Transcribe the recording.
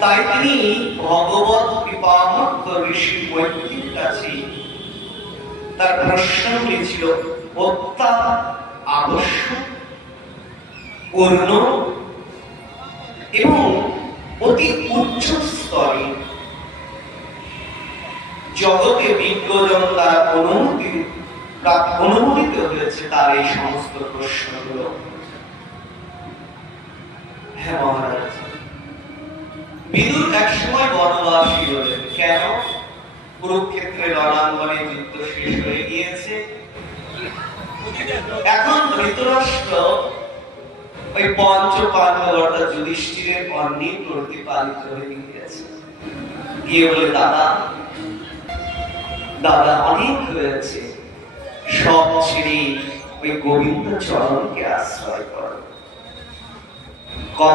তাই তিনি ভগবত কৃপামত্ত ঋষি মৈত্রীর কাছে তার প্রশ্নগুলি ছিল অত্যন্ত আবশ্যক, পূর্ণ এবং অতি উচ্চ স্তরে। জগতে বিজ্ঞজন দ্বারা অনুমোদিত হয়েছে তার এই সমস্ত প্রশ্নগুলো। হ্যাঁ মহারাজ, বিদুর একসময় বনবাসী হলেন। কেন? কুরুক্ষেত্রের রণাঙ্গনে যুদ্ধ শেষ হয়ে গিয়েছে। এখন ধৃতরাষ্ট্র ওই পঞ্চ পাণ্ডব অর্থাৎ যুধিষ্ঠিরের অন্যে প্রতিপালিত হয়ে গিয়েছে। গিয়ে বলে, দাদা দাদা অনেক হয়েছে, সব ছেড়ে ওই গোবিন্দ চরণকে আশ্রয় করো।